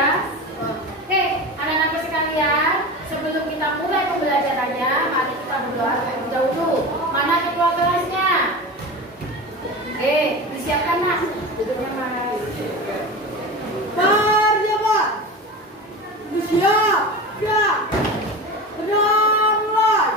ya. Oke, anak-anak sekalian, sebelum kita mulai pembelajarannya, mari kita berdoa terlebih dahulu. Mana ketua kelasnya? Oke, disiapkan nak. Duduknya mana? Berjabat. Siap. Siap. Berangkat.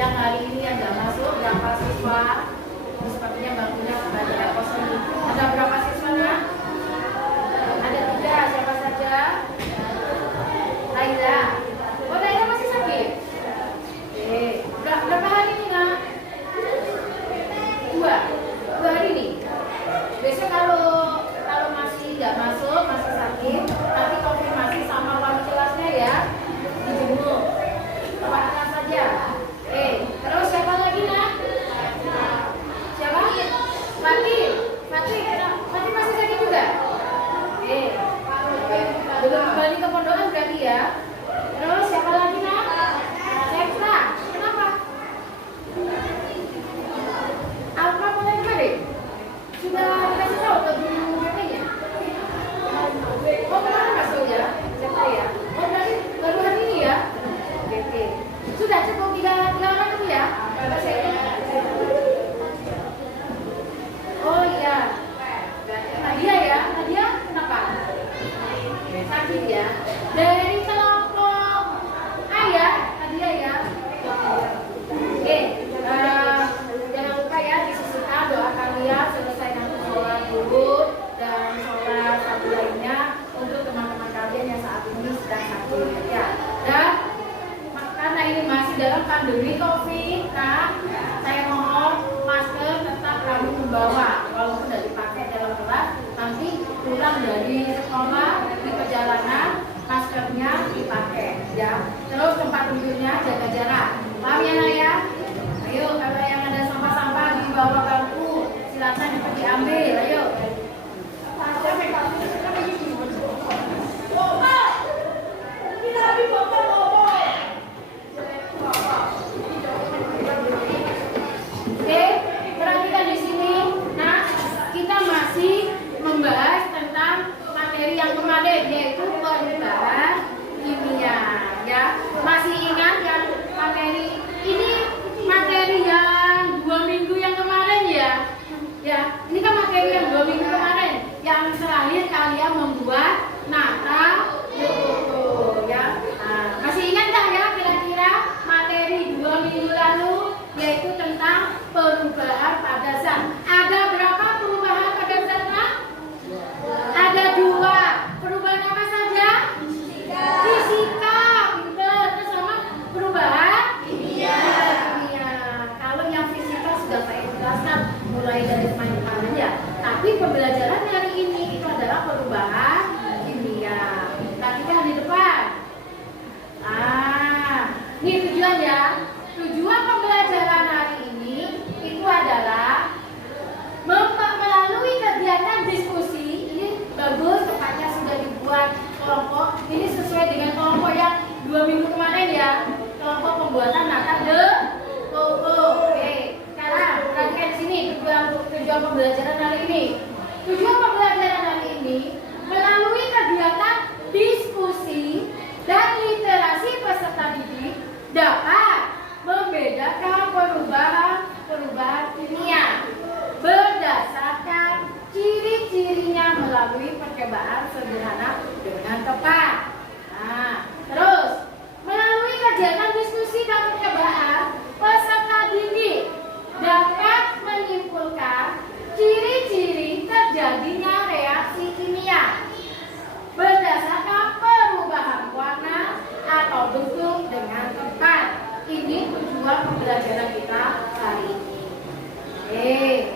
Yang hari ini yang nggak masuk berapa siswa? Sepertinya bangkunya banyak kosong. Ada berapa siswanya? Ada 3. Siapa saja? Laila. Oh, Laila masih sakit? Berapa hari ini nak? 2 hari ini. Besok kalau masih nggak masuk, masih sakit, nanti konfirmasi sama wali kelasnya ya. Dijemput. Perhatikan saja. Terus siapa lagi nak? Siapa? Fatih masih sakit juga? Belum kembali ke pondokan berarti ya. Terus siapa lagi nak? Sekra. Kenapa? Apa mulai kemarin? Sudah dikasih tahu ke guru BP-nya? Oh, kemarin masuk ya? Sekra ya? Oh, berarti baru hari ini ya? BP. Sudah cukup 3 orang itu ya? Oh iya. Nadia ya? Nadia kenapa? Sakit ya? Dari kelompok A ya? Nadia ya? Oke. Jangan lupa ya disisihkan doa kalian selesai nanti sholat dulu dan sholat satu lainnya untuk teman-teman kalian yang saat ini sedang sakit ya. Dan karena ini masih dalam pandemi COVID, saya mohon masker tetap kami membawa, walaupun tidak dipakai dalam kelas, nanti pulang dari sekolah di perjalanan maskernya dipakai, ya. Terus tempat duduknya jaga jarak, paham ya nak ya? Ayo, kalau yang ada sampah-sampah di bawah bangku, silakan cepat diambil, ayo. Oke, perhatikan di sini. Nah, kita masih membahas tentang materi yang kemarin, yaitu perubahan kimia. Ya, masih ingat yang materi kelompok ini sesuai dengan kelompok yang 2 minggu kemarin ya, kelompok pembuatan naskah de Koko. Oke, sekarang perhatikan sini tujuan pembelajaran hari ini. Tujuan pembelajaran hari ini melalui kegiatan diskusi dan literasi peserta didik dapat membedakan perubahan kimia berdasarkan ciri-cirinya melalui percobaan sederhana dengan tepat. Nah, terus melalui kegiatan diskusi dan percobaan, peserta didik dapat menyimpulkan ciri-ciri terjadinya reaksi kimia berdasarkan perubahan warna atau bentuk dengan tepat. Ini tujuan pembelajaran kita hari ini.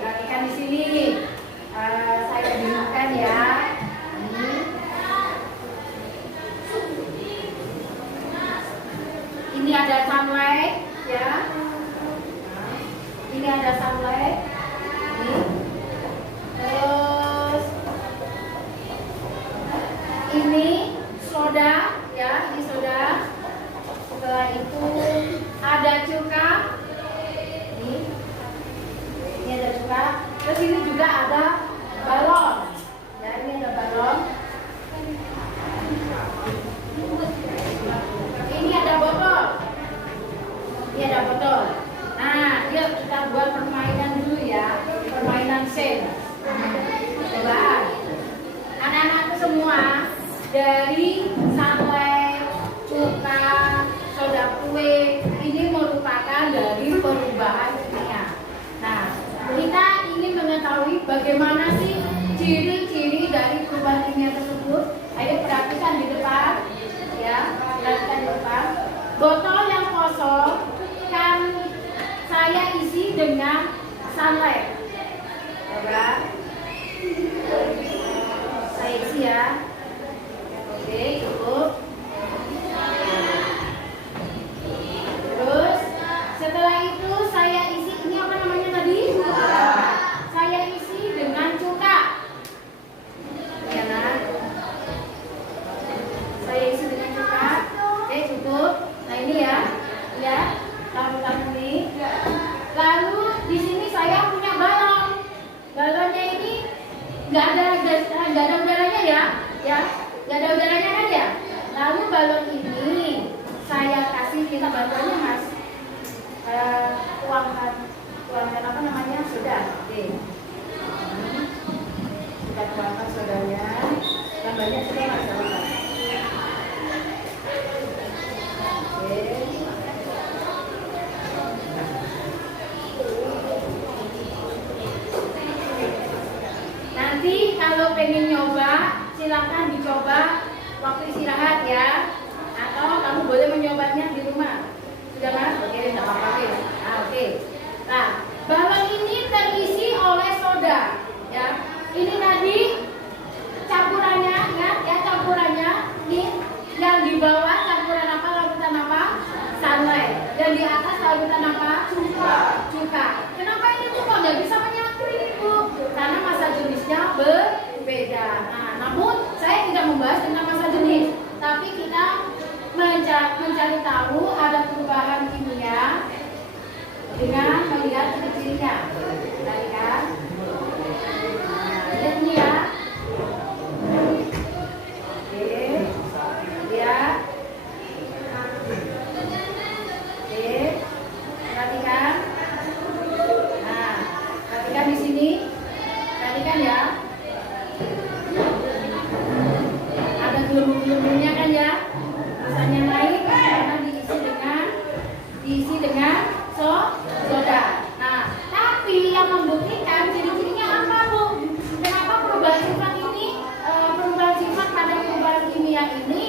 Perhatikan di sini. Saya bingungkan ya. Ini ada sunlight ya. Ini ada sunlight. Terus ini soda ya, ini soda. Setelah itu ada cuka. Ini ada cuka. Terus ini juga ada balon. Ya, ini ada balon. Ini ada botol. Ini ada botol. Nah, yuk kita buat permainan dulu ya. Permainan sen. Coba. Anak-anak semua dari sunlight, cuka, soda kue ini merupakan dari perubahan kimia. Nah, kita ingin mengetahui bagaimana sih ciri-ciri dari perubahan kimia tersebut. Ayo perhatikan di depan, ya, perhatikan di depan. Botol yang kosong kan saya isi dengan sunlight. Coba, saya isi ya. Oke, cukup. Terus setelah itu saya isi, ini apa namanya tadi? Saya isi dengan cuka. Ya kan? Saya isi dengan cuka. Oke, cukup. Nah ini ya, ya, taruh ini. Lalu di sini saya punya balon. Balonnya ini nggak ada udaranya ya, ya, nggak ada udaranya kan ya. Lalu balon ini saya kasih, kita bantuannya mas, tuangkan apa namanya, soda. Oke, kita tuangkan sodanya. Yang banyak sudah mas. Oke. Nanti kalau pengen nyoba, silakan dicoba waktu istirahat ya. Atau kamu boleh menyobanya di rumah. Sudah mas? Oke, tidak apa-apa. Nah, oke. Nah, balon ini terisi oleh soda. Ya, ini tadi campurannya, ingat ya, campurannya. Ini yang di bawah campuran apa? Larutan apa? Sunlight. Dan di atas larutan apa? Cuka. Kenapa ini tuh kok nggak bisa menyatu ini bu? Karena masa jenisnya berbeda. Nah, namun saya tidak membahas tentang masa jenis, tapi kita mencari tahu ada perubahan kimia dengan melihat ciri-cirinya. Tadi kan? Nah, lihat ini ya. Oke, ya. Oke, perhatikan. Nah, perhatikan di sini. Perhatikan ya. Ada gelembung-gelembungnya kan ya. Rasanya naik karena diisi dengan soda. Nah, tapi yang membuktikan ciri-cirinya apa bu? Kenapa perubahan sifat ini, perubahan sifat pada perubahan kimia ini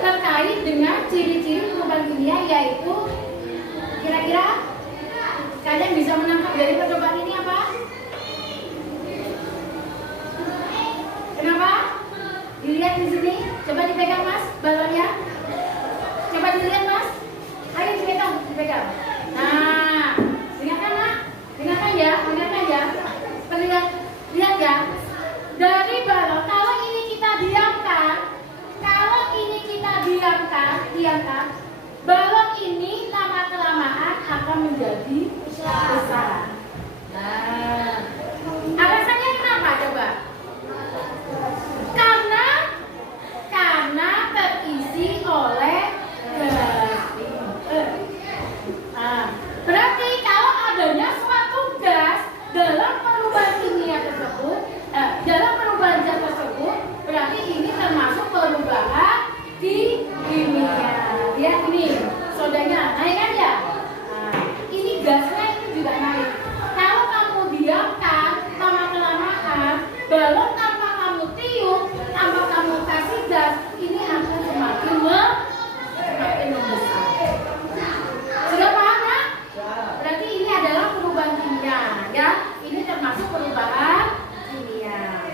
terkait dengan ciri-ciri perubahan kimia, yaitu kira-kira kalian bisa menangkap dari percobaan ini apa? Kenapa? Dilihat di sini. Coba dipegang mas, balonnya. Coba dilihat mas. Ayo dipegang. Nah, dengarkan nak, dengarkan ya. Lihat ya. Dari balon, kalau ini kita diamkan, didiamkan, balon ini lama kelamaan akan menjadi besar. Nah, alasannya kenapa coba? Karena terisi oleh gas. Nah, berarti kalau adanya suatu gas dalam perubahan kimia tersebut, dalam perubahan zat tersebut, berarti ini termasuk perubahan kimia. Lihat ini, sodanya naik kan ya? Nah, ini gasnya ini juga naik. Kalau kamu diamkan lama kelamaan, balon tanpa kamu tiup, tanpa kamu kasih gas, ini akan semakin membesar. Sudah paham ya? Berarti ini adalah perubahan kimia, ya. Ini termasuk perubahan kimia.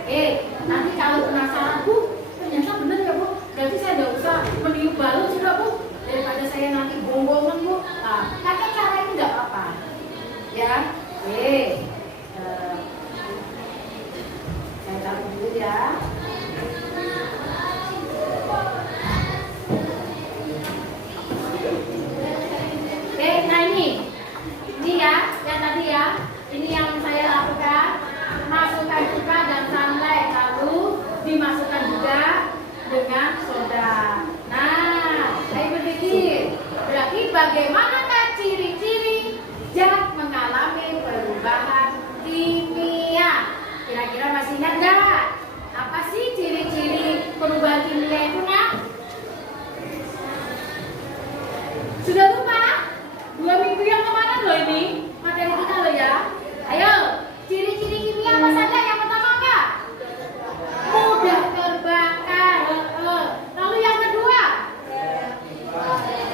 Nanti kalau penasaran, Bu, ternyata benar ya Bu. Berarti saya tidak usah meniup balon sudah Bu. Daripada saya nanti bohong-bohongan Bu. Nah, kakak cara ini tidak apa-apa, ya. Saya taruh dulu ya. Nah ini ya, yang tadi ya, ini yang saya lakukan, masukkan cuka dan santai, lalu dimasukkan juga dengan soda. Nah, saya berpikir, berarti bagaimanakah ciri-ciri zat mengalami perubahan kimia? Kira-kira masih ingat nggak? Apa sih ciri-ciri perubahan kimia itu, nak? Sudah lupa? 2 minggu yang kemarin loh ini materi kita loh ya. Ayo, ciri-ciri kimia apa saja? Yang pertama apa? Mudah terbakar. Lalu yang kedua,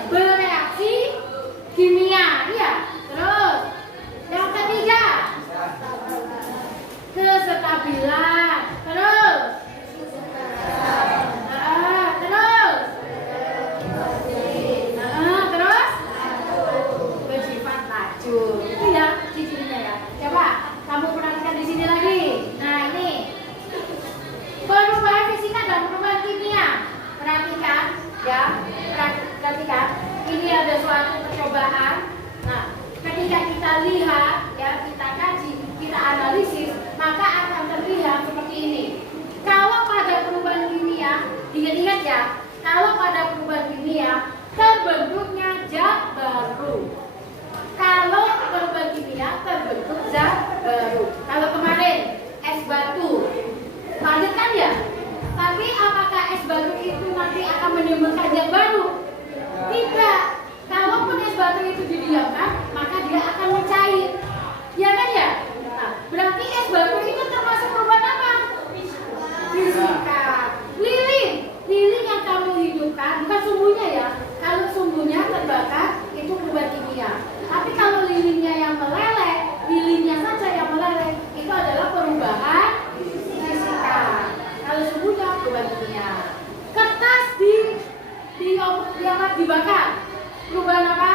bereaksi kimia. Iya. Terus yang ketiga, kestabilan. Terus bersifat lacur. Itu ya ciri-cirinya ya. Coba kamu perhatikan di sini lagi. Nah, ini perubahan fisika dan perubahan kimia. Perhatikan ya. Perhatikan. Ini ada suatu percobaan. Nah, ketika kita lihat ya, kita kaji, kita analisis, maka akan terlihat seperti ini. Kalau pada perubahan kimia, ingat-ingat ya, kalau pada perubahan kimia terbentuknya zat baru. Kalau perubahan kimia terbentuk zat baru. Kalau kemarin es batu, padat kan ya? Tapi apakah es batu itu nanti akan menimbulkan zat baru? Tidak. Kalaupun es batu itu didiamkan, maka dia akan mencair. Ya kan ya? Nah, berarti es batu itu termasuk perubahan apa? Fisika. Lilin yang kamu hidupkan, bukan sumbunya ya. Kalau sumbunya terbakar, itu perubahan kimia. Tapi kalau lilinnya yang meleleh, lilinnya saja yang meleleh, itu adalah perubahan fisika. Kalau sumbunya perubahan kimia. Kertas dibakar, perubahan apa?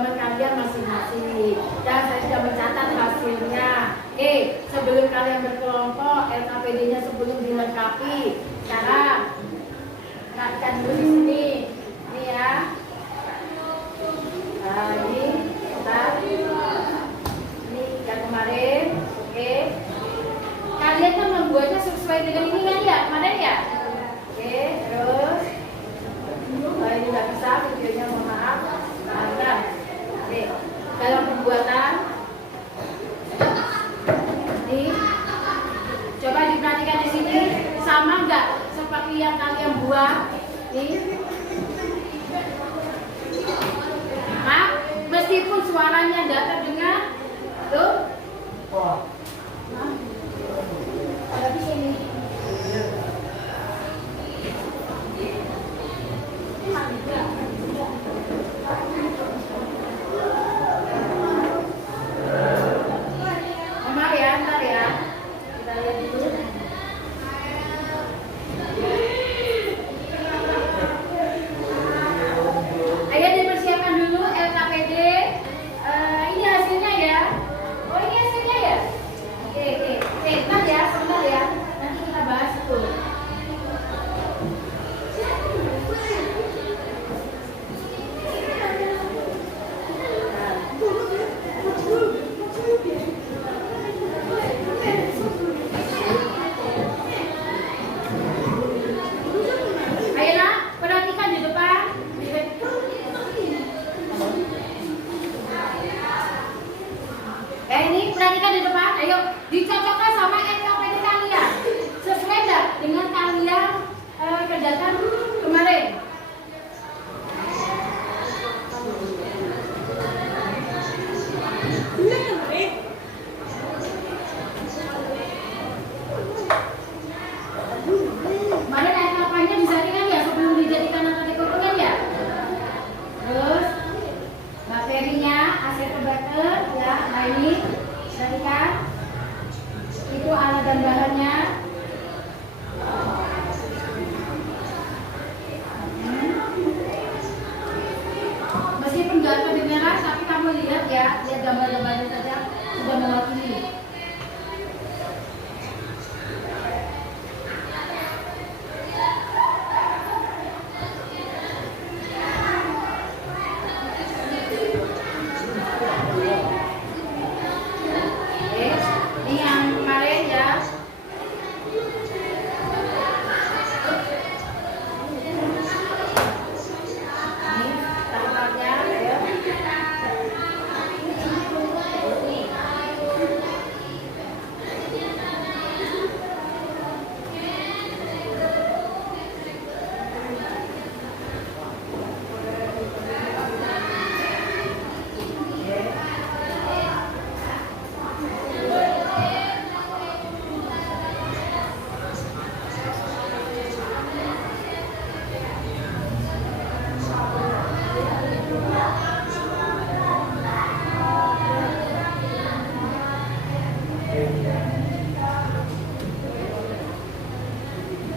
zaman kalian masing-masing. Dan saya sudah mencatat hasilnya. Oke, sebelum kalian berkelompok, LKPD-nya sebelum dilengkapi. Sekarang, perhatikan dulu di sini. Ini ya. Nah, ini bentar. Ini yang kemarin. Oke. Kalian kan membuatnya sesuai dengan ini kan ya, kemarin ya? Oke, terus. Ini nggak bisa, videonya mohon maaf. Nah, oke. Dalam pembuatan ini coba diperhatikan di sini sama nggak seperti yang kalian buat ini. Nah, meskipun suaranya nggak terdengar, tuh. Nah, ada di sini. Omar ya, ntar ya. Kita lihat dulu. Ayo dipersiapkan dulu LKPD. Ini hasilnya ya. Oh ini hasilnya ya. Oke, ntar ya, sebentar ya. Nanti kita bahas itu. Ini perhatikan di depan, ayo dicocokkan sama LKPD kalian sesuai enggak dengan kalian kerjakan kemarin. Kemarin LKP-nya disaringkan ya sebelum dijadikan atau dikumpulkan ya. Terus materinya acetobater ya, nah ini perhatikan itu alat dan bahannya. Meskipun nggak kedengaran tapi kamu lihat ya, lihat gambar-gambarnya saja sudah mewakili.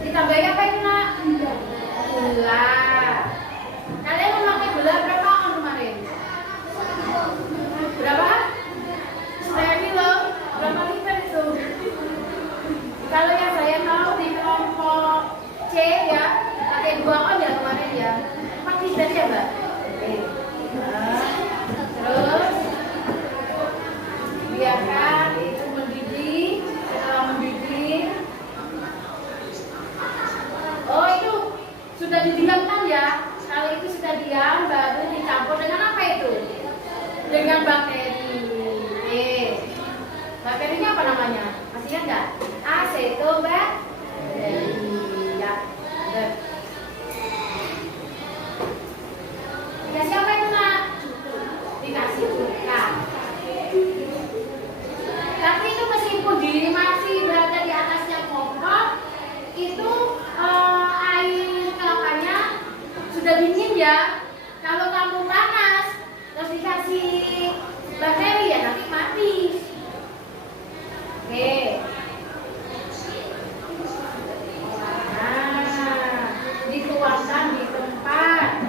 Ditambahin apa itu nak? Gula. Kalian memakai gula berapa on kemarin? Berapa? Setengah kilo. Berapa liter itu? Kalau yang saya tahu di kelompok C ya, pakai 2 on ya kemarin ya. 4 liter ya mbak? Oke. Nah, terus biarkan itu mendidih. Setelah mendidih, oh itu sudah didiamkan ya. Kalau itu sudah diam, baru dicampur dengan apa itu? Dengan bakteri. Bakterinya apa namanya? Masih ingat nggak? Acetobakteri. Ya. Dikasih apa itu nak? Dikasih cuka. Tapi itu meskipun masih berada di atasnya kompor, itu air kelapanya sudah dingin ya. Kalau kamu panas terus dikasih bakteri ya nanti mati. Oke. Nah, dituangkan di tempat.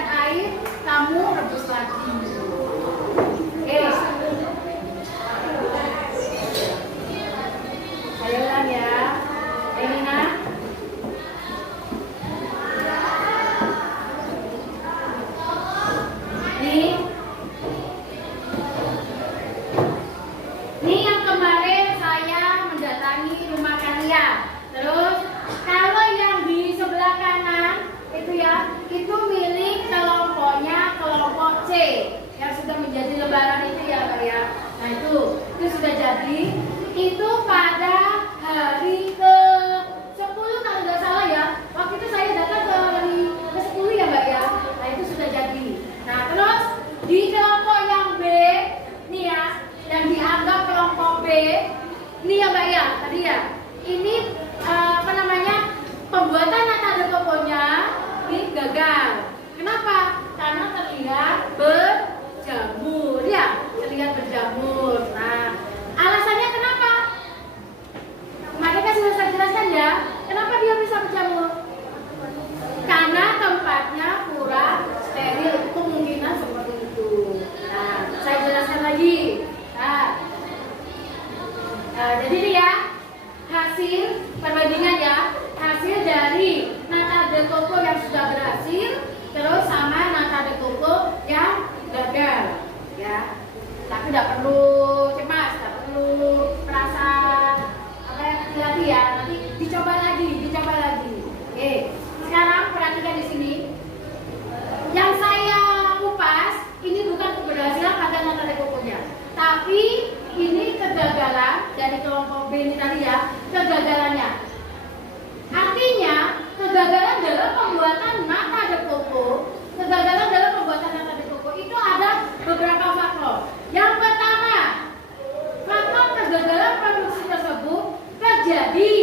angkat air, kamu rebus lagi. Oke. Ayo ulang ya. Ini nah. Ini yang kemarin saya mendatangi rumah kalian. Terus kalau yang di sebelah kanan itu ya, itu milik kelompoknya kelompok C yang sudah menjadi lebaran itu ya Pak ya. Nah itu sudah jadi. Itu pada hari ke-10 kalau nggak salah ya. Waktu itu saya datang ke hari ke-10 ya Mbak ya. Nah itu sudah jadi. Nah terus di kelompok yang B nih ya, yang dianggap kelompok B ini ya Mbak ya tadi ya. Ini apa namanya, pembuatan nata de coco-nya ini gagal. Kenapa? Karena terlihat berjamur ya, terlihat berjamur. Nah alasannya kenapa? Kemarin kan sudah saya jelaskan ya, kenapa dia bisa berjamur? Karena tempatnya kurang steril, kemungkinan seperti itu. Nah saya jelaskan lagi. Jadi ini ya hasil perbandingan ya, hasil dari nata de coco yang sudah berhasil terus sama nata de coco yang gagal ya. Tapi tidak perlu cemas, tidak perlu merasa apa yang hati-hati ya, nanti dicoba lagi. Oke, sekarang perhatikan di sini yang saya kupas ini bukan keberhasilan pada nata de coco-nya, tapi ini kegagalan dari kelompok B ini tadi ya, kegagalannya. Artinya kegagalan dalam pembuatan nata de coco, itu ada beberapa faktor. Yang pertama, faktor kegagalan produksi tersebut terjadi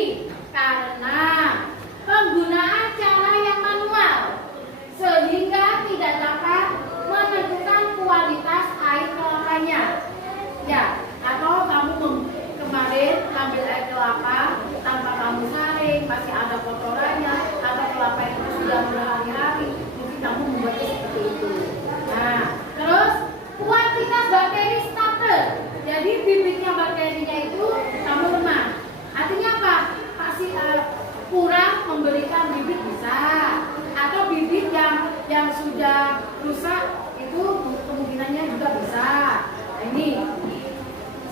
karena penggunaan cara yang manual sehingga tidak dapat menentukan kualitas air kelapanya. Ya, atau kamu kemarin ambil air kelapa tanpa kamu saring, masih ada kotorannya, atau kelapa itu sudah berhari-hari, mungkin kamu membuatnya seperti itu. Nah, terus kuantitas bakteri starter, jadi bibitnya bakterinya itu kamu lemah. Artinya apa? Pasti kurang memberikan bibit bisa, atau bibit yang sudah rusak itu kemungkinannya juga bisa. Nah, ini.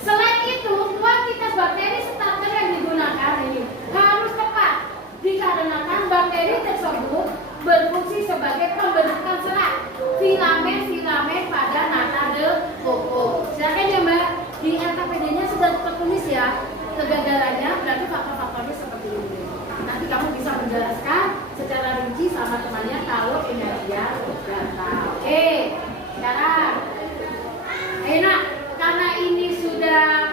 Selain itu, kuantitas bakteri starter yang digunakan ini harus tepat dikarenakan bakteri tersebut berfungsi sebagai pembentukan serat filamen pada nata de coco. Silakan ya Mbak, di LKPD-nya sudah tertulis ya kegagalannya, berarti faktor-faktornya seperti ini. Nanti kamu bisa menjelaskan secara rinci sama temannya kalau energia data. Oke, sekarang enak. Karena ini sudah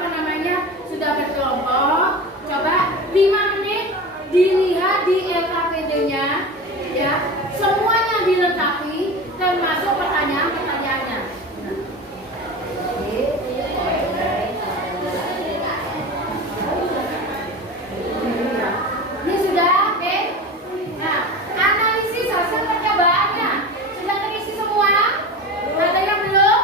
sudah berkelompok, coba 5 menit dilihat di LKPD-nya ya, semuanya dilengkapi termasuk pertanyaan-pertanyaannya. Ini sudah oke. Nah, analisis hasil percobaannya sudah terisi semua? Ada yang belum?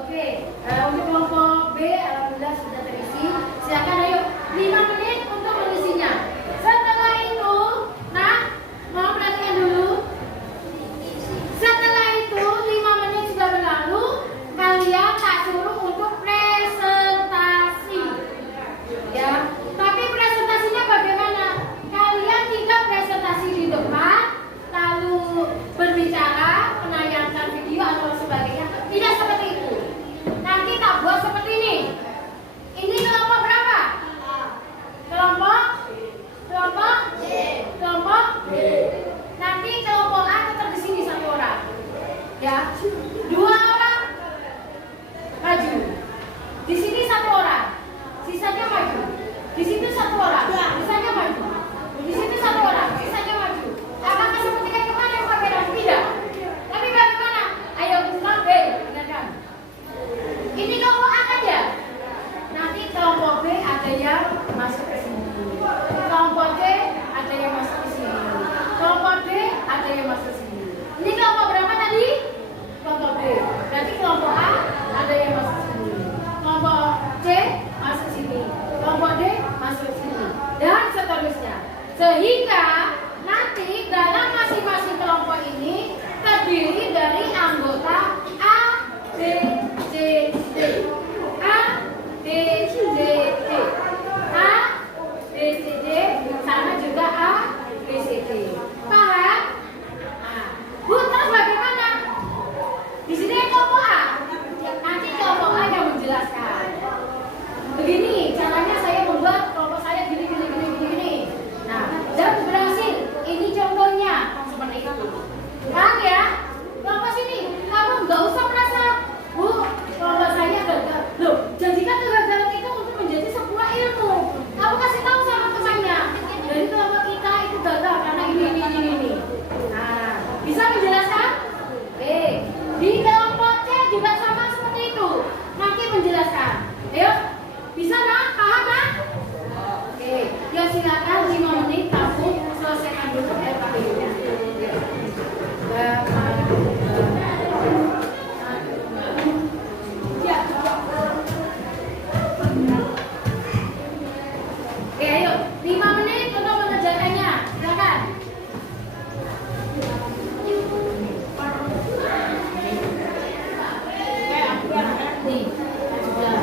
Oke. Untuk kelompok B alhamdulillah sudah terisi. Silakan ayo 5 menit untuk mengisinya. Setelah itu, nah, mau perhatikan dulu. Setelah itu 5 menit sudah berlalu, kalian tak suruh untuk presentasi. Ya, tapi presentasinya bagaimana? Kalian tinggal presentasi di depan, lalu berbicara, menayangkan video atau sebagainya. Tidak seperti itu. Nanti tak buat seperti ini. Ini kelompok berapa? Kelompok B. Nanti kelompok A tetap di sini 1 orang. Ya, 2 orang maju. Di sini 1 orang. Sisanya maju. Di situ 1 orang. Sisanya maju. Di situ 1 orang. Sisanya maju. Apakah seperti yang kemarin Pak Peran? Tidak. Tapi bagaimana? Ayo kelompok B, dengarkan. Ini kelompok A saja. Nanti kelompok B ada yang masuk ke sini. Kelompok C ada yang masuk ke sini. Kelompok D ada yang masuk ke sini. Ini kelompok berapa Ayo, bisa nak? Paham nak? Oke, ya silakan 5 menit kamu selesaikan dulu LKPU-nya. Oke, ayo 5 menit untuk mengerjakannya. Silakan. Nih, sudah.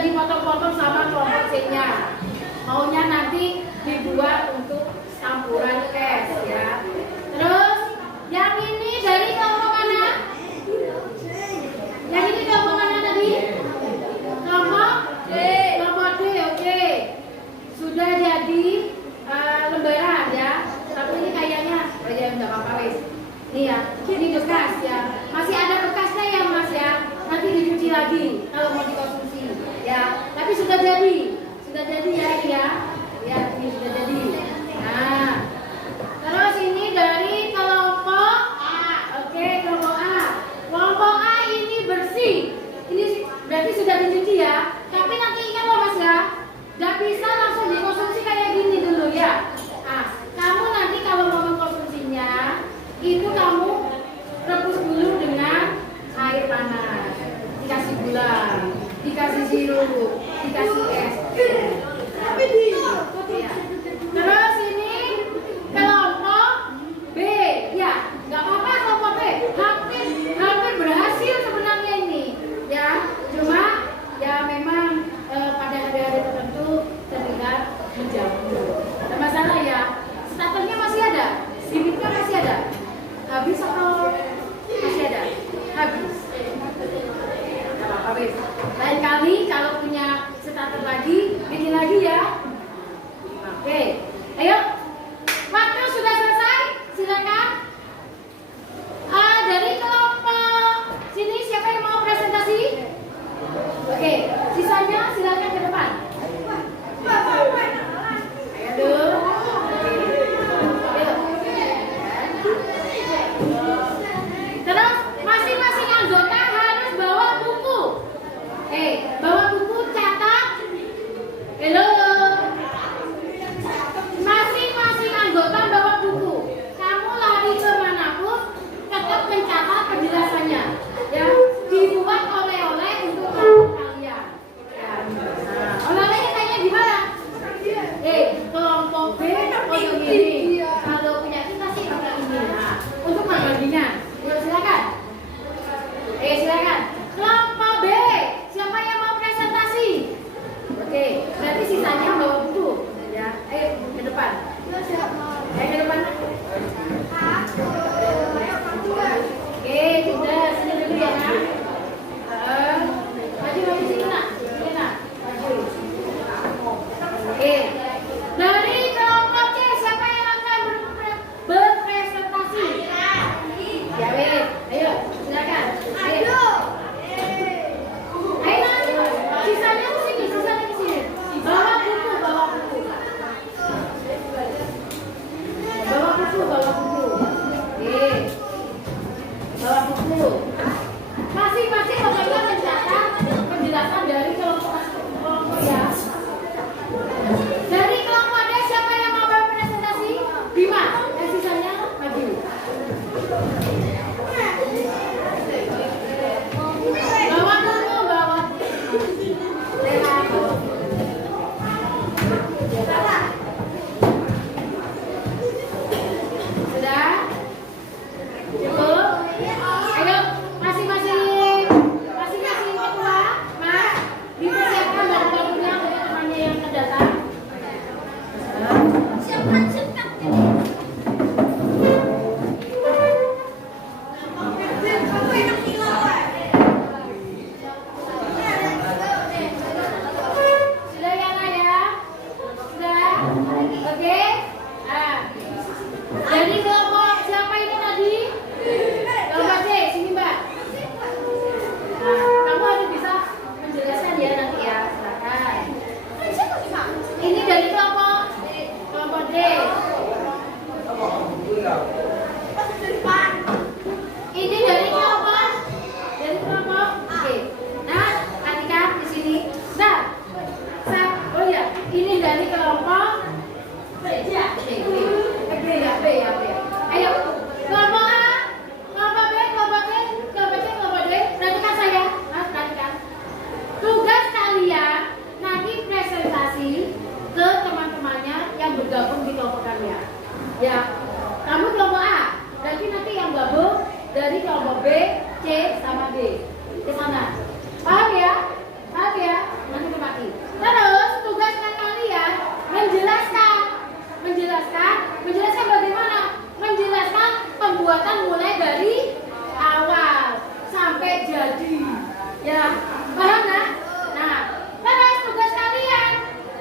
Dipotong-potong sama kelompok C-nya. Maunya nanti dibuat untuk campuran es ya. Terus yang ini dari kelompok mana? Yang ini kelompok mana tadi? Kelompok D. Kelompok D, oke. Sudah jadi lembaran ya. Tapi ini kayaknya, oh ya nggak apa-apa wes. Nih ya, ini bekas ya. Masih ada bekasnya ya Mas ya. Nanti dicuci lagi kalau mau dikonsumsi. Ya, tapi sudah jadi ya ini ya. Ya, ini sudah jadi. Nah, terus dikasih sirup, dikasih es. Tapi di Iya. Terus ini kelompok B, ya nggak apa-apa kelompok B, hampir berhasil sebenarnya ini, ya. Cuma ya memang pada hari-hari tertentu terlihat menjauh. Ada masalah ya. Starternya masih ada, limitnya masih ada. Habis atau masih ada? Habis. Habis. Lain kali kalau punya starter lagi, bikin lagi ya. Oke, ayo. Waktu sudah selesai, silakan. Dari kelompok sini siapa yang mau presentasi? Oke, sisanya silakan ke depan. Ayo dulu. Terus masing-masing anggota harus bawa buku. Bawa buku, catat. Halo. Masing-masing anggota bawa buku. Kamu lari kemanapun, tetap mencatat penjelasannya. Ya, dibuat oleh-oleh untuk kalian. Ya. Nah, oleh-olehnya kayaknya gimana? Kelompok B untuk ini. Kalau punya kita sih agak ini. Nah, untuk perbandingan. Yuk silakan. Silakan. Kelompok B, siapa yang mau presentasi? Oke, berarti sisanya bawa buku. Ya, ayo ke depan. Ayo ke depan. Oke, sudah sini dulu ya nak. Maju sini nak. Sini nak. Maju. Oke. Dari kelompok C siapa yang akan berpresentasi? Ya wes, ayo silakan. Ayo. Ayo nanti sisanya ke sini, Bawa buku. Bawa buku. Oke. Bawa buku. Masing-masing pokoknya mencatat penjelasan dari kelompok ya. Dari kelompok D siapa yang mau berpresentasi? Bima. Yang sisanya maju. Bawa buku. Sudah? Cukup? Ayo, masing-masing ketua, Mas, dipersiapkan bukunya untuk temannya yang akan datang. Sudah ya, Nak ya? Sudah? Oke? Nah, jadi kelompok siapa ini tadi? Kelompok C, sini Mbak. Nah, kamu harus bisa menjelaskan ya nanti ya, silakan. Ini dari kelompok D. Ini dari kelompok C. Nah, Atika di sini. Nah, oh ya, ini dari kelompok B ya. Ayo, kelompok A, kelompok B, kelompok C, kelompok D. Perhatikan saya, perhatikan. Tugas kalian nanti presentasi ke teman-temannya yang bergabung di kelompok kalian. Ya, kamu kelompok A, berarti nanti yang gabung dari kelompok B, C, sama D. Ke sana. Paham ya? Nanti kemati. Terus tugas kalian menjelaskan bagaimana? Menjelaskan pembuatan mulai dari awal sampai jadi. Ya, paham nak? Nah, terus tugas kalian,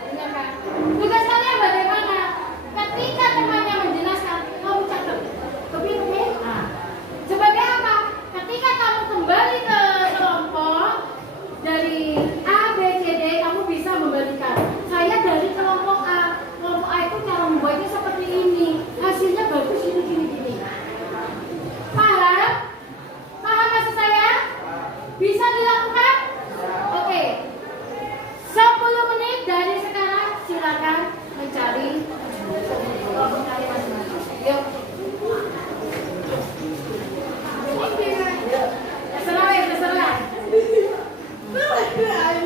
dengarkan. Tugas kalian bagaimana? Ketika temannya menjelaskan, kamu catat. Kopi. Nah, sebagai apa? Ketika kamu kembali ke kelompok dari A, B, C, D, kamu bisa membalikan. Saya dari kelompok A. Kelompok A itu cara membuatnya seperti ini. Hasilnya bagus gini. Paham? Paham maksud saya? Bisa dilakukan? Oke. 10 menit dari sekarang silakan mencari kelompok kalian masing-masing. Yuk. Terserah.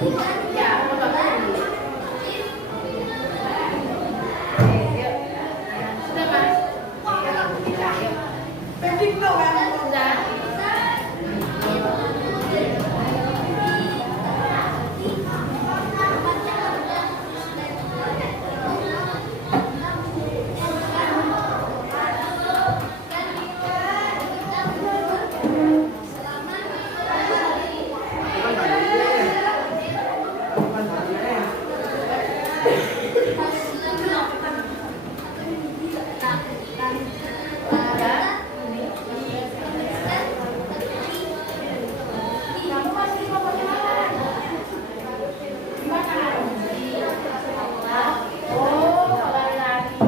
Ya, coba berdiri. Yuk. Sudah Mas? Yuk. Penting dong kan? Sudah. Kamu masih mau perkenalan? Gimana? Oh, lari-lari.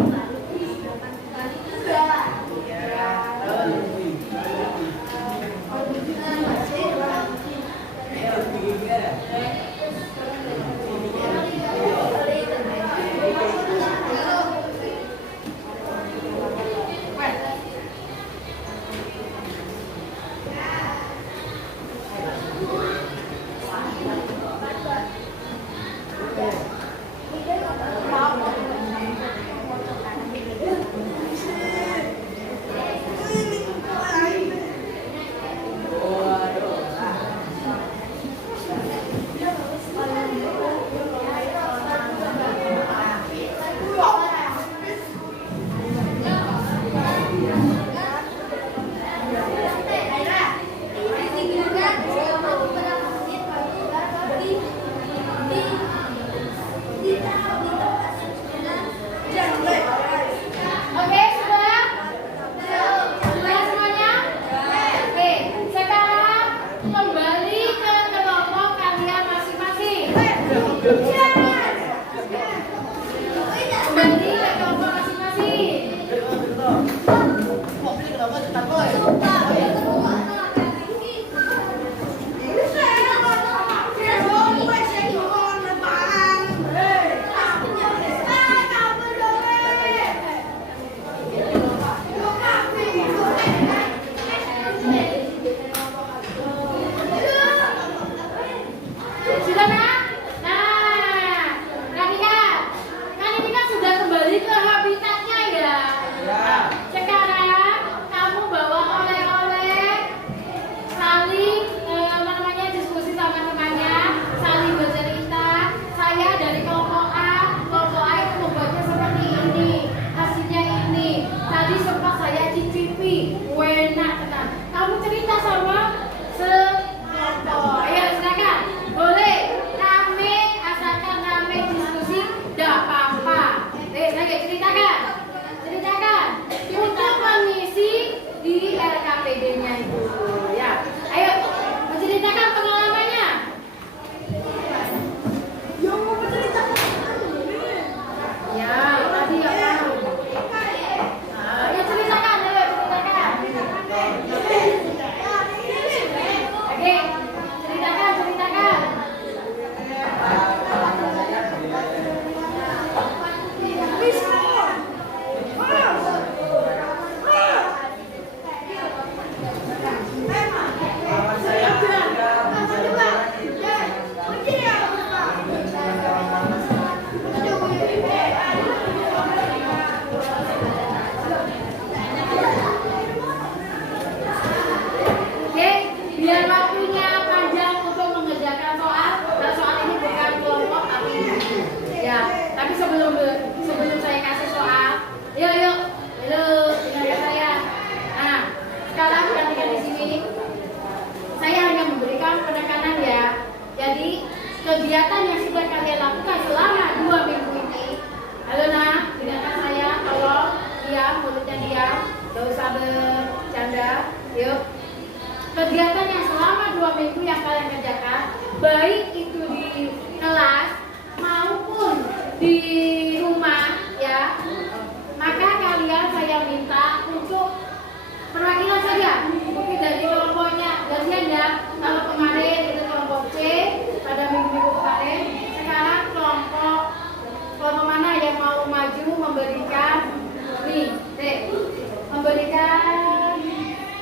Oke, sudah? Sudah semuanya? Oke, sekarang kembali ke kelompok kalian masing-masing. Kembali ke kelompok masing-masing. Sudah nak? Nah, Kalian, kan ini kan sudah kembali ke habitatnya ya. Sekarang kamu bawa oleh-oleh, saling diskusi sama temannya, saling bercerita. Saya dari kelompok A itu membuatnya seperti ini, hasilnya ini. Tadi sempat saya cicipi, enak tenang. Kamu cerita sama sekelompok. Ayo silakan. Boleh rame, asalkan rame diskusi, tidak apa-apa. Saya ceritakan untuk mengisi di RKPD-nya itu. Ya, ayo menceritakan pengalamannya. Yang mau menceritakan Ya, tadi apa? Ya ceritakan, ayo ceritakan. Oke, ceritakan. Oke, biar waktunya panjang untuk mengerjakan soal. Dan soal ini bukan kelompok tapi individu. Ya, tapi sebelum saya kasih soal, yuk, dengarkan saya. Nah, sekarang perhatikan di sini. Saya hanya memberikan penekanan ya. Jadi kegiatan yang sudah kalian lakukan selama 2 minggu ini. Halo nak, dengarkan saya. Tolong diam, mulutnya diam. Gak usah bercanda. Yuk. Kegiatan yang selama 2 minggu yang kalian kerjakan, baik itu di kelas maupun di rumah ya, maka kalian saya minta untuk perwakilan saja, mungkin dari kelompoknya gantian ya. Kalau kemarin itu kelompok C pada minggu-minggu kemarin, sekarang kelompok mana yang mau maju memberikan memberikan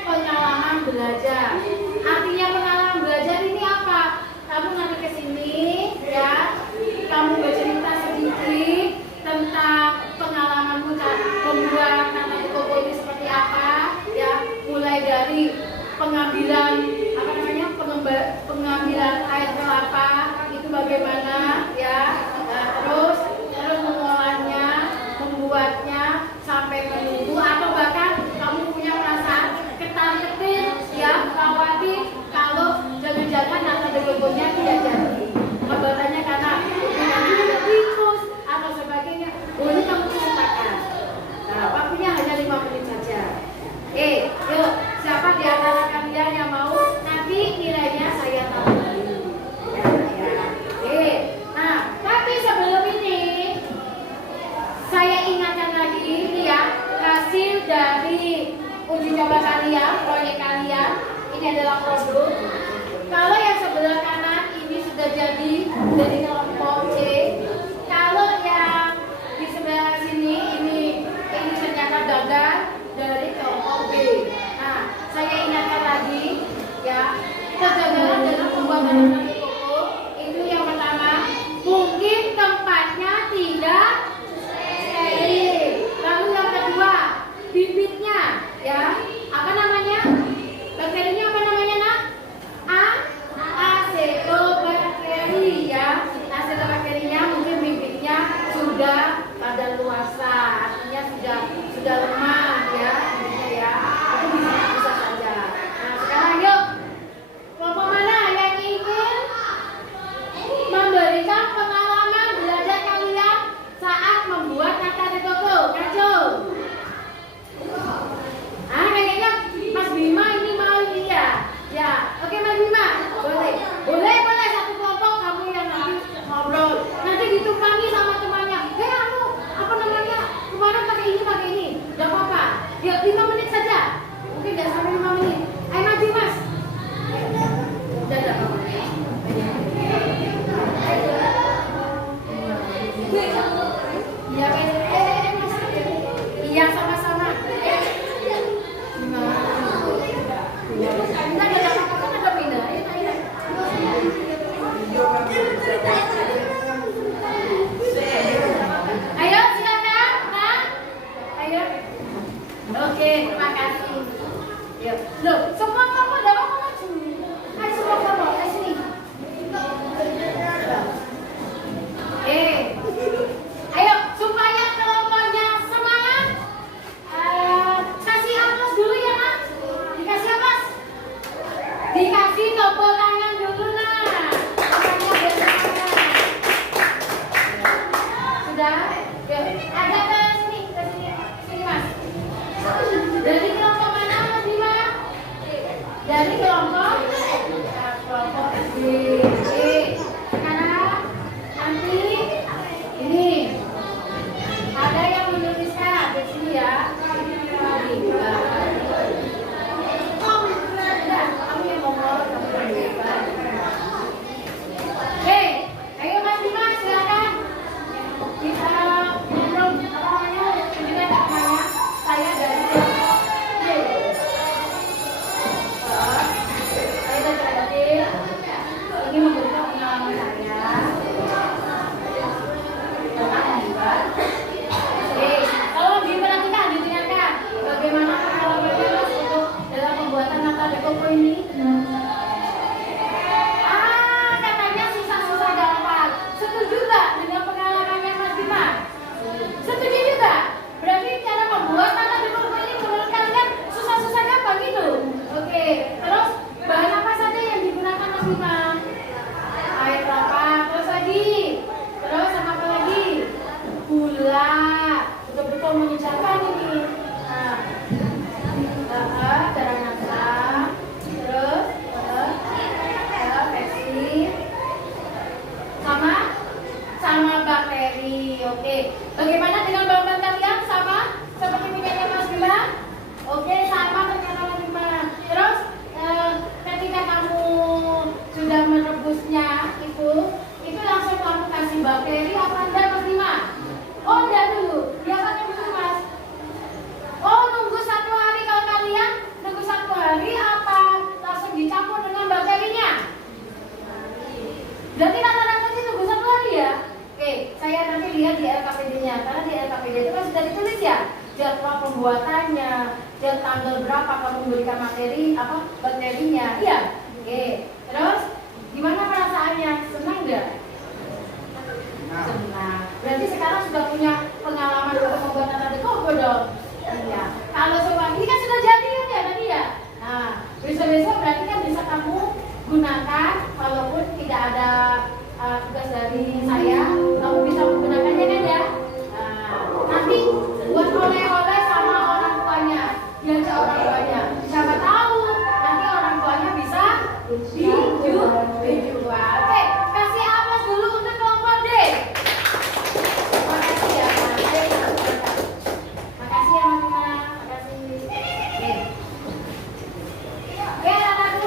pengalaman belajar. Artinya pengalaman belajar ini apa? Kamu nanti ke sini ini adalah produk. Kalau yang sebelah kanan ini sudah jadi dari kelompok C. Kalau yang di sebelah sini ini ternyata gagal dari kelompok B. Nah, saya ingatkan lagi ya, kegagalan dalam pembuatan nasi koko itu yang pertama, mungkin tempatnya tidak steril. Lalu yang kedua, bibitnya ya, apa namanya? Bakterinya apa namanya, Nak? Acetobakteri ya. Acetobakterinya mungkin bibitnya sudah kadaluarsa, artinya sudah lemah ya, ya. Itu bisa saja. Nah, sekarang yuk, kelompok mana yang ingin memberikan pengalaman belajar kalian saat membuat nata de coco? Kacau. Ah, kayaknya Mas Bima ini mau ini ya. Ya, oke Mas Bima, boleh satu kelompok kamu yang nanti ngobrol. Nanti ditumpangi sama temannya. Kamu apa namanya? Kemarin pakai ini. Gak apa-apa. Yuk 5 menit saja. Mungkin gak sampai 5 menit. Ayo maju Mas. Udah apa-apa. Iya, Mas. Iya, sama-sama. Ayo silakan, Nak. Ayo. Oke, terima kasih. Yuk. Loh, semua kamu ada apa maju? Ayo semua kamu, ayo sini. Ayo supaya kelompoknya semangat. Kasih aplaus dulu ya, Mas. Dikasih aplaus. Dikasih tepuk tangan dulu, Nak. Makanya bersemangat. Sudah? Yuk, ada ke sini, Mas. Dari kelompok mana, Mas Bima? Dari kelompok SD. Sekarang nanti ini ada yang menuliskan di sini ya. Kamu yang ngomong, kamu yang hebat. Ayo Mas Bima, silakan. Kita ngobrol apa namanya? Juga namanya saya dari kelompok D. Saya dari kelompok D. Ini memberikan pengalaman saya. Kalau diperhatikan, didengarkan bagaimana pengalamannya Mas untuk dalam pembuatan nata de coco ini. Katanya susah-susah gampang. Setuju nggak dengan pengalamannya Mas Bima? Setuju juga? Berarti cara membuat nata de coco ini menurut kalian susah-susah gampang gitu? Oke, terus bahan apa saja yang digunakan Mas Bima? Air kelapa, terus sama apa lagi? Gula, betul-betul menyegarkan ini. Darah nafsa, terus vaksin, sama bakteri. Oke, bagaimana dengan bahan kalian? Sama seperti punyanya Mas Bima? Oke, sama dengan Mas Bima. Terus ketika kamu sudah merebusnya itu langsung kamu kasih bakteri apa enggak Mas Bima? Oh enggak dulu, dia pakai dulu Mas. Oh nunggu 1 hari, kalau kalian nunggu 1 hari apa langsung dicampur dengan bakterinya? Berarti rata-rata sih nunggu 1 hari ya? Oke, saya nanti lihat di LKPD-nya, karena di LKPD itu kan sudah ditulis ya jadwal pembuatannya, dan tanggal berapa kamu memberikan materi bakterinya. Iya. Oke, terus gimana perasaannya? Senang nggak? Senang. Berarti sekarang sudah punya pengalaman untuk membuat nata de coco dong. Iya. Kalau semua ini kan sudah jadi ya tadi ya. Nah, besok-besok berarti kan bisa kamu gunakan, walaupun tidak ada tugas dari saya, kamu bisa menggunakannya kan ya. Nah, nanti buat oleh-oleh sama orang tuanya, diajak orang tuanya. Siapa tahu nanti orang tuanya bisa dijual. Oke, kasih aplaus dulu untuk kelompok D. Makasih ya, Mas. Makasih ya, Mas. Makasih. Oke, anak-anak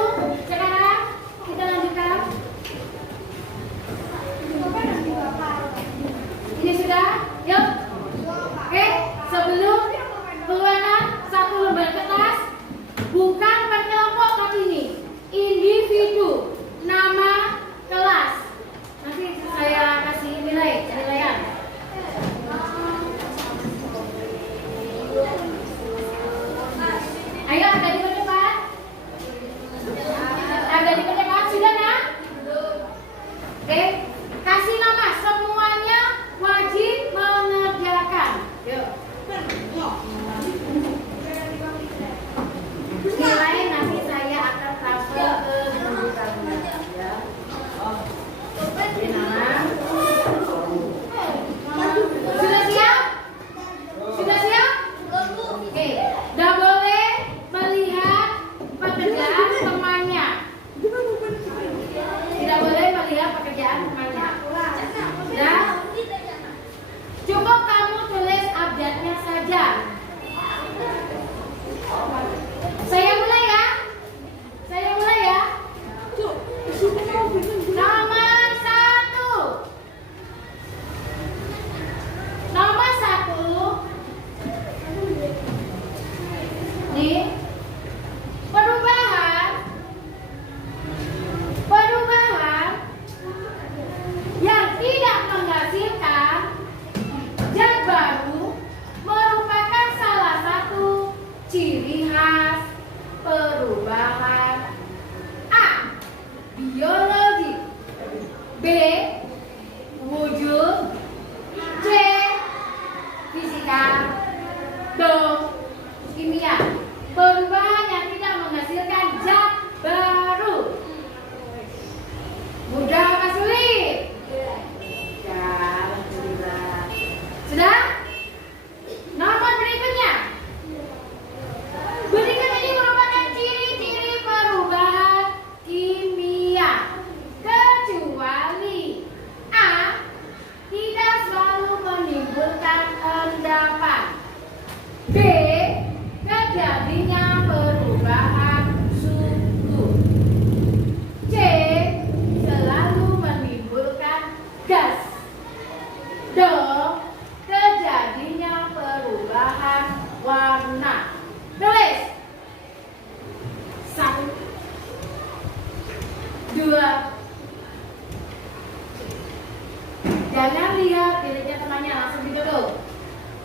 Jangan lihat biliknya temannya, langsung ditutup.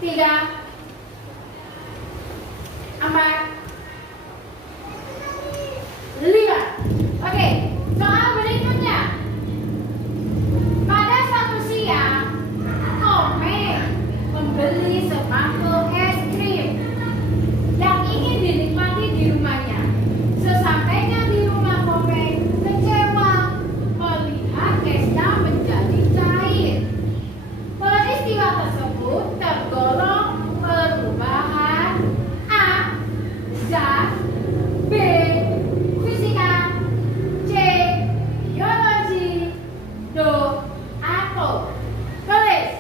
3, 4, 5. Oke, soal berikutnya. Pada suatu siang, Komeng membeli semangkuk es krim yang ingin dinikmati di rumahnya. Sesampainya di rumah, Komeng kecewa melihat esnya menjadi cair. Peristiwa tersebut tergolong perubahan A. Zat, B. Fisika, C. Biologi, D. Atom. Tulis.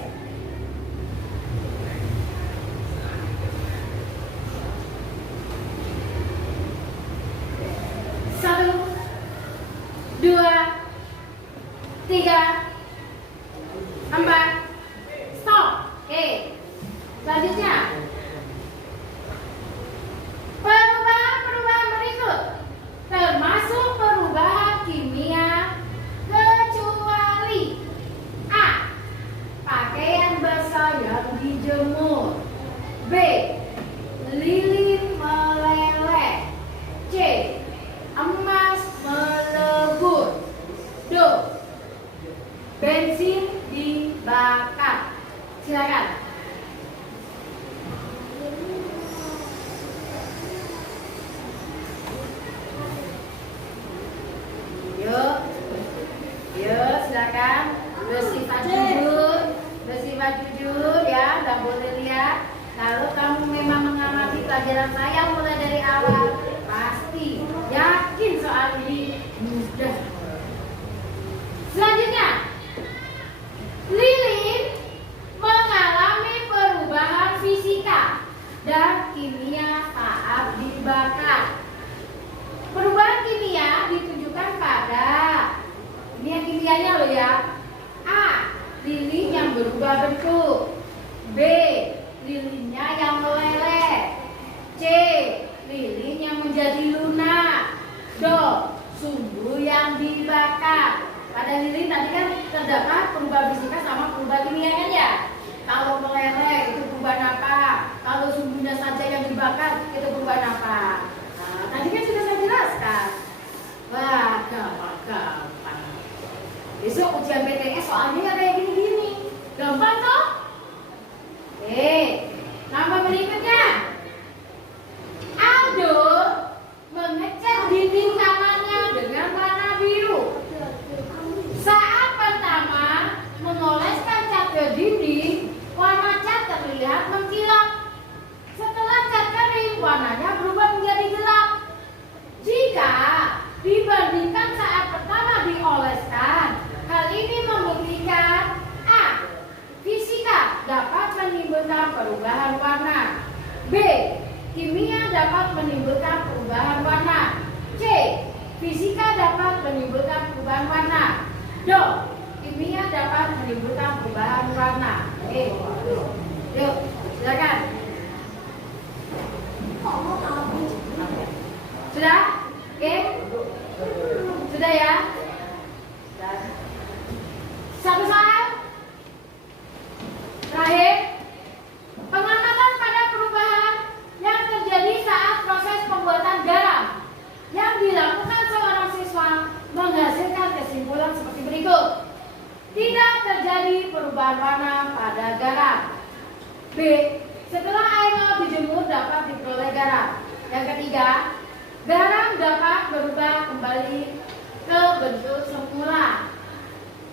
1, 2, 3, 4. Stop. Oke. Selanjutnya. Perubahan-perubahan berikut termasuk perubahan kimia kecuali A. Pakaian basah yang dijemur, B. Lilin meleleh, C. Emas melebur, D. Bensin dibakar. Silakan. Yuk, silakan. Bersifat jujur ya, nggak boleh lihat. Kalau kamu memang mengamati pelajaran saya mulai dari awal, pasti yakin soal ini mudah. Selanjutnya, lilin mengalami perubahan fisika dan kimia saat dibakar. Perubahan kimia ditunjukkan pada ini yang kimianya loh ya. A. Lilin yang berubah bentuk, B. Lilinnya yang meleleh, C. Lilin yang menjadi lunak, D. Sumbu yang dibakar. Pada lilin tadi kan terdapat perubahan fisika sama perubahan kimia kan ya. Kalau meleleh itu perubahan apa? Kalau sumbunya saja yang dibakar itu perubahan apa? Nah, tadi kan sudah saya jelaskan. Wah, gampang. Besok ujian PTS soalnya nggak kayak gini-gini. Gampang toh? Oke, nama berikutnya. Aldo mengecat dinding kamarnya dengan warna biru. Saat pertama mengoleskan cat ke dinding, warna cat terlihat mengkilap. Setelah cat kering, warnanya berubah menjadi gelap. Jika dibandingkan saat pertama dioleskan, hal ini membuktikan A. Fisika dapat menimbulkan perubahan warna, B. Kimia dapat menimbulkan perubahan warna, C. Fisika dapat menimbulkan perubahan warna, D. Kimia dapat menimbulkan perubahan warna. Yuk, silakan. Sudah? Oke? Sudah ya? Satu soal terakhir, pengamatan pada perubahan yang terjadi saat proses pembuatan garam yang dilakukan seorang siswa menghasilkan kesimpulan seperti berikut. Tidak terjadi perubahan warna pada garam. B. Setelah air laut dijemur dapat diperoleh garam. Yang ketiga, garam dapat berubah kembali ke bentuk semula.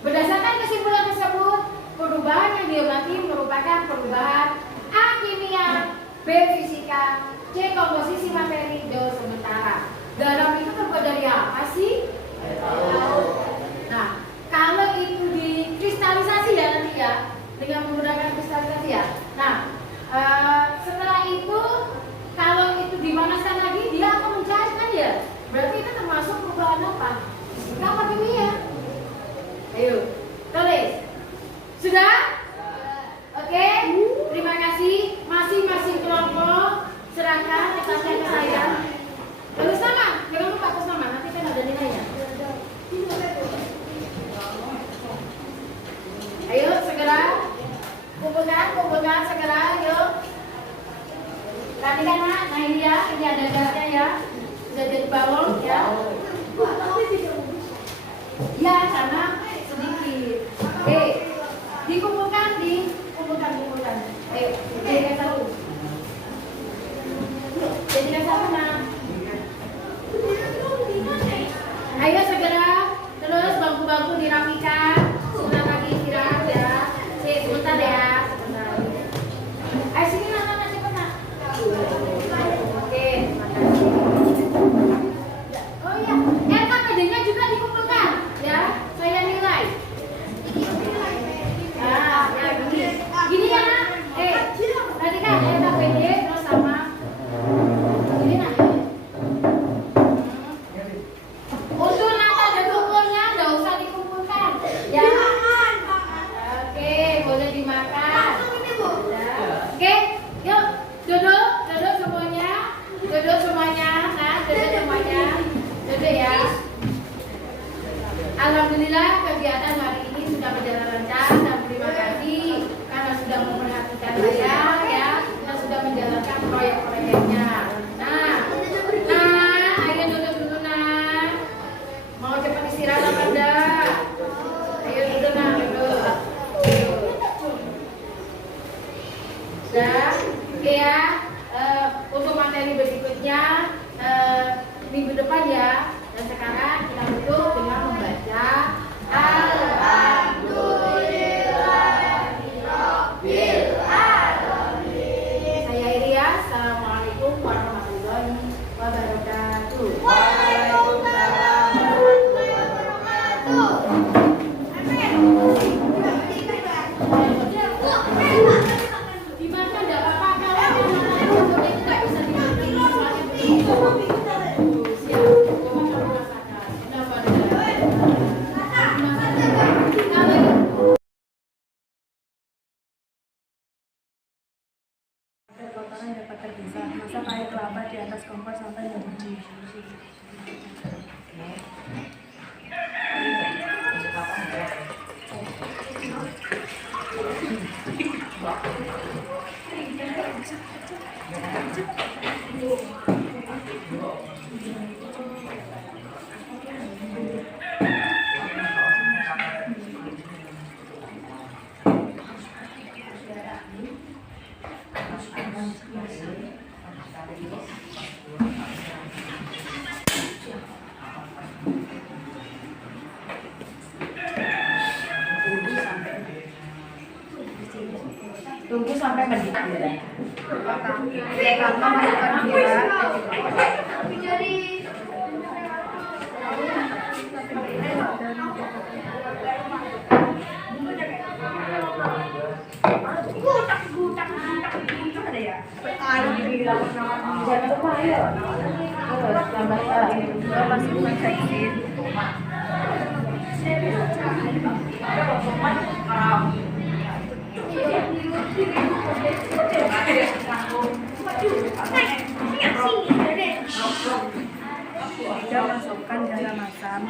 Berdasarkan kesimpulan tersebut, perubahan yang diamati merupakan perubahan A. Kimia, B. Fisika, C. Komposisi materi, D. Sementara. Garam itu terbuat dari apa sih? Nah, kalau itu dikristalisasi ya nanti ya, dengan menggunakan kristalisasi ya. Nah, setelah itu kalau itu dimanaskan lagi, dia akan mencairkan ya. Berarti itu termasuk perubahan apa? Fisika apa kimia? Ayo, tulis. Sudah? Oke, terima kasih. Masing-masing kelompok serahkan kertasnya ke saya. Tulis nama, jangan lupa tulis nama. Nanti kan ada nilainya. Ayo, segera. segera kumpulkan segera, yuk. Perhatikan nak, nah ini ya, ini ada gasnya ya, sudah jadi balon ya. Ya, karena sedikit. Dikumpulkan. Jadikan satu. Jadikan satu nak. Ayo segera, terus bangku-bangku dirapikan. Sebentar lagi istirahat ya. Sebentar ya, sebentar. Ayo sini nak, cepat nak. Oke, makasih. Oh iya, LKPD-nya juga dikumpulkan ya. Saya nilai. Ah, ya gini ya nak. Tadi kan LKPD terus sama ini nak. Untuk nata dan bukunya nggak usah dikumpulkan ya. Oke, boleh dimakan. Oke, yuk duduk semuanya. Duduk semuanya, nah duduk semuanya. Duduk ya. Alhamdulillah kegiatan hari ini sudah berjalan lancar dan terima kasih karena sudah memperhatikan saya ya, dan sudah menjalankan proyek-proyeknya. Nah, ayo duduk dulu nah. Mau cepat istirahat apa enggak? Ayo duduk nah, duduk. Sudah, oke ya. Untuk materi berikutnya minggu depan ya. Dan sekarang kita duduk dengan membaca Alhamdulillahirabbil alamin. Saya Iria. Assalamualaikum warahmatullahi wabarakatuh. Waalaikumsalam warahmatullahi wabarakatuh. Dimakan enggak apa-apa kalau itu enggak bisa dimakan soalnya begitu. Kotoran dapat terpisah. Masak air kelapa di atas kompor sampai mendidih. Tunggu sampai mendidih. Pertama masukkan gula. Jangan lupa ayo. Masukkan kecil. Kita masukkan garam asam.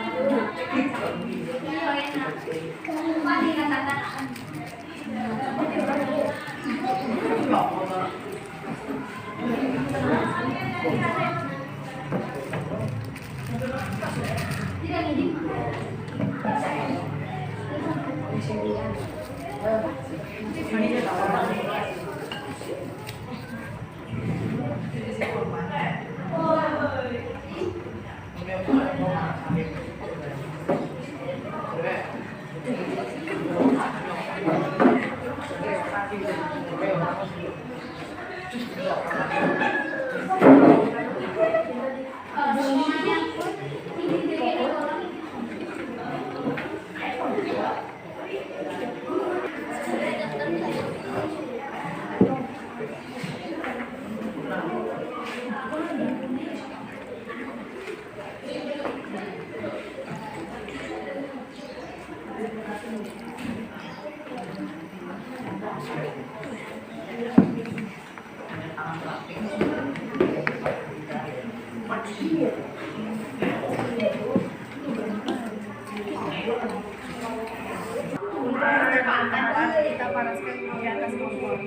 panaskan di atas kompor.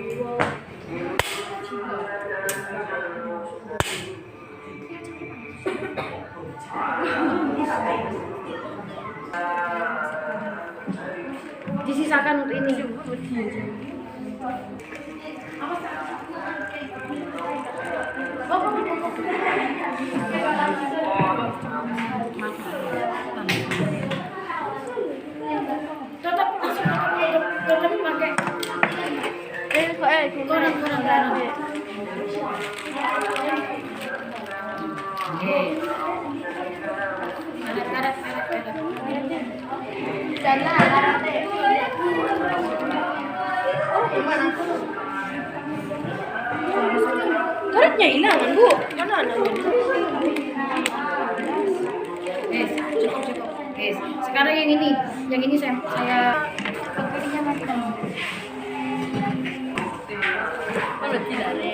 Disisakan untuk ini. Tetap pakai. Kurang. Karet. Karetnya hilang kan, Bu? Mana ada? Cukup. Sekarang yang ini saya pakainya mati. Kalau tidak deh.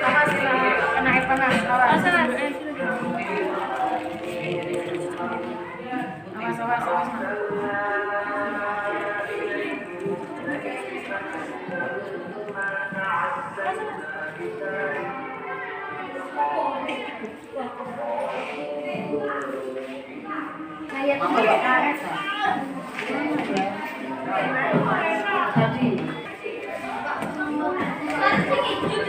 Awas kena air panas. Awas. Saya tuh bawa karet. Jadi